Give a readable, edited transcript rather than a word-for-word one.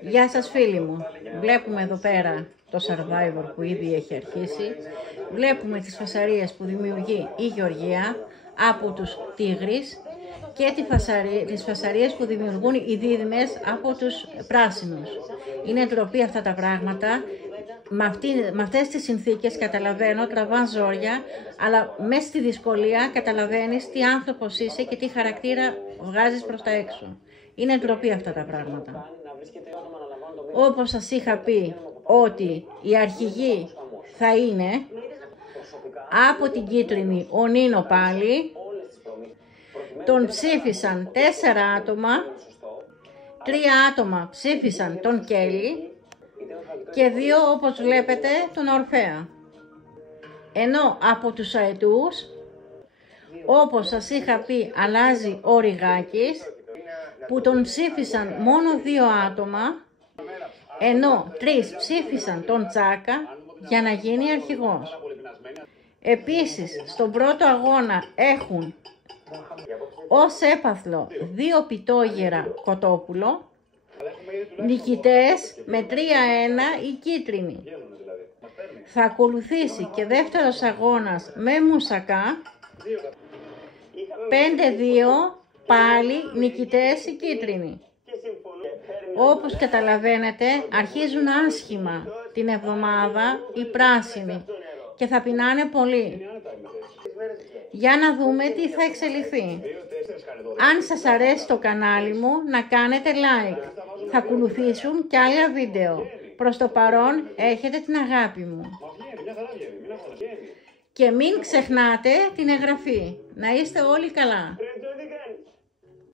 Γεια σας φίλοι μου, βλέπουμε εδώ πέρα το Survivor που ήδη έχει αρχίσει. Βλέπουμε τις φασαρίες που δημιουργεί η Γεωργία από τους Τίγρης και τις φασαρίες που δημιουργούν οι Δίδυμες από τους Πράσινους. Είναι ντροπή αυτά τα πράγματα. Με αυτές τις συνθήκες καταλαβαίνω, τραβάν ζόρια, αλλά μέσα στη δυσκολία καταλαβαίνεις τι άνθρωπος είσαι και τι χαρακτήρα βγάζεις προς τα έξω. Είναι ντροπή αυτά τα πράγματα. Όπως σας είχα πει ότι η αρχηγή θα είναι από την Κίτρινη ο Νίνο πάλι. Τον ψήφισαν 4 άτομα, 3 άτομα ψήφισαν τον Κέλλη και 2 όπως βλέπετε τον Ορφέα. Ενώ από τους αετούς, όπως σας είχα πει, αλλάζει ο Ριγάκης που τον ψήφισαν μόνο 2 άτομα, ενώ 3 ψήφισαν τον Τσάκα για να γίνει αρχηγός. Επίσης, στον πρώτο αγώνα έχουν ως έπαθλο 2 πιτόγερα Κοτόπουλο, νικητές με 3-1 η Κίτρινη. Θα ακολουθήσει και δεύτερος αγώνας με Μουσακά, 5-2 πάλι νικητές η Κίτρινη. Όπως καταλαβαίνετε αρχίζουν άσχημα την εβδομάδα οι πράσινοι και θα πεινάνε πολύ. Για να δούμε τι θα εξελιχθεί. Αν σας αρέσει το κανάλι μου να κάνετε like. Θα ακολουθήσουν και άλλα βίντεο. Προς το παρόν έχετε την αγάπη μου. Και μην ξεχνάτε την εγγραφή. Να είστε όλοι καλά.